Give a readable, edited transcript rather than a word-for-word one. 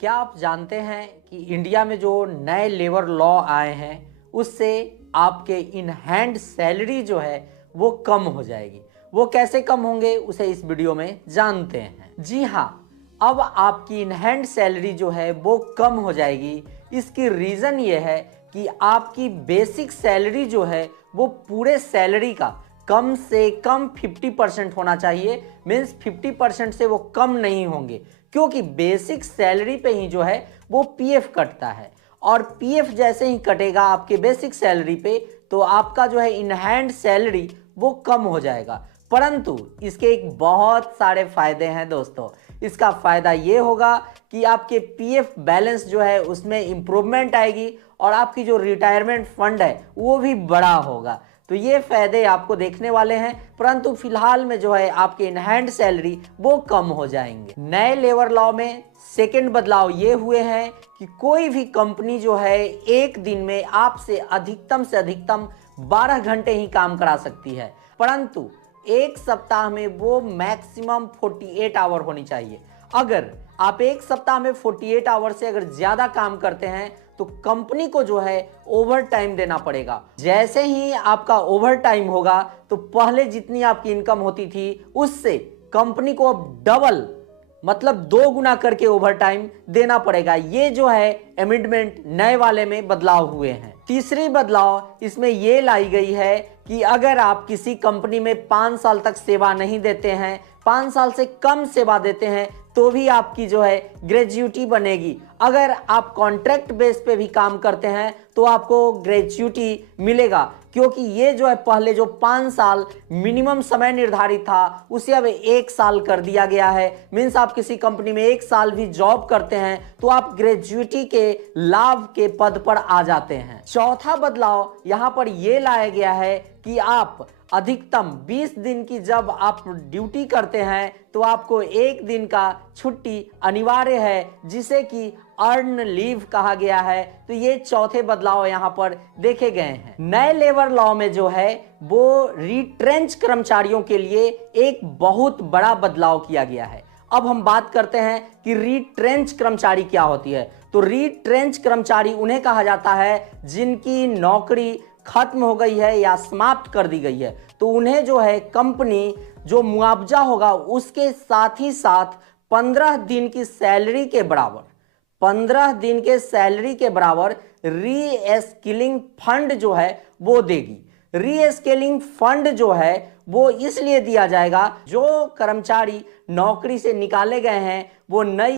क्या आप जानते हैं कि इंडिया में जो नए लेबर लॉ आए हैं उससे आपके इन हैंड सैलरी जो है वो कम हो जाएगी। वो कैसे कम होंगे उसे इस वीडियो में जानते हैं। जी हाँ, अब आपकी इन हैंड सैलरी जो है वो कम हो जाएगी। इसकी रीज़न ये है कि आपकी बेसिक सैलरी जो है वो पूरे सैलरी का कम से कम 50% होना चाहिए। मीन्स 50% से वो कम नहीं होंगे, क्योंकि बेसिक सैलरी पे ही जो है वो पीएफ कटता है और पीएफ जैसे ही कटेगा आपके बेसिक सैलरी पे तो आपका जो है इन हैंड सैलरी वो कम हो जाएगा। परंतु इसके एक बहुत सारे फायदे हैं दोस्तों। इसका फायदा ये होगा कि आपके पीएफ बैलेंस जो है उसमें इंप्रूवमेंट आएगी और आपकी जो रिटायरमेंट फंड है वो भी बड़ा होगा। तो ये फायदे आपको देखने वाले हैं, परंतु फिलहाल में जो है आपके इन हैंड सैलरी वो कम हो जाएंगे। नए लेबर लॉ में सेकंड बदलाव ये हुए हैं कि कोई भी कंपनी जो है एक दिन में आपसे अधिकतम 12 घंटे ही काम करा सकती है, परंतु एक सप्ताह में वो मैक्सिमम 48 आवर होनी चाहिए। अगर आप एक सप्ताह में 48 आवर से अगर ज्यादा काम करते हैं तो कंपनी को जो है ओवर टाइम देना पड़ेगा। जैसे ही आपका ओवर टाइम होगा तो पहले जितनी आपकी इनकम होती थी उससे कंपनी को अब डबल मतलब 2 गुना करके ओवर टाइम देना पड़ेगा। ये जो है अमेंडमेंट नए वाले में बदलाव हुए हैं। तीसरी बदलाव इसमें ये लाई गई है कि अगर आप किसी कंपनी में 5 साल तक सेवा नहीं देते हैं, 5 साल से कम सेवा देते हैं तो भी आपकी जो है ग्रेच्युटी बनेगी। अगर आप कॉन्ट्रैक्ट बेस पे भी काम करते हैं तो आपको ग्रेच्युटी मिलेगा, क्योंकि ये जो है पहले जो 5 साल मिनिमम समय निर्धारित था उसे अब 1 साल कर दिया गया है। मीन्स आप किसी कंपनी में 1 साल भी जॉब करते हैं तो आप ग्रेच्युटी के लाभ के पद पर आ जाते हैं। चौथा बदलाव यहाँ पर यह लाया गया है कि आप अधिकतम 20 दिन की जब आप ड्यूटी करते हैं तो आपको 1 दिन का छुट्टी अनिवार्य है, जिसे कि अर्न लीव कहा गया है। तो ये चौथे बदलाव यहाँ पर देखे गए हैं। नए लेबर लॉ में जो है वो रिट्रेंच कर्मचारियों के लिए एक बहुत बड़ा बदलाव किया गया है। अब हम बात करते हैं कि रिट्रेंच कर्मचारी क्या होती है। तो रिट्रेंच कर्मचारी उन्हें कहा जाता है जिनकी नौकरी खत्म हो गई है या समाप्त कर दी गई है। तो उन्हें जो है कंपनी जो मुआवजा होगा उसके साथ ही साथ 15 दिन की सैलरी के बराबर 15 दिन के सैलरी के बराबर री-स्किलिंग फंड जो है वो देगी। री-स्किलिंग फंड जो है वो इसलिए दिया जाएगा जो कर्मचारी नौकरी से निकाले गए हैं वो नई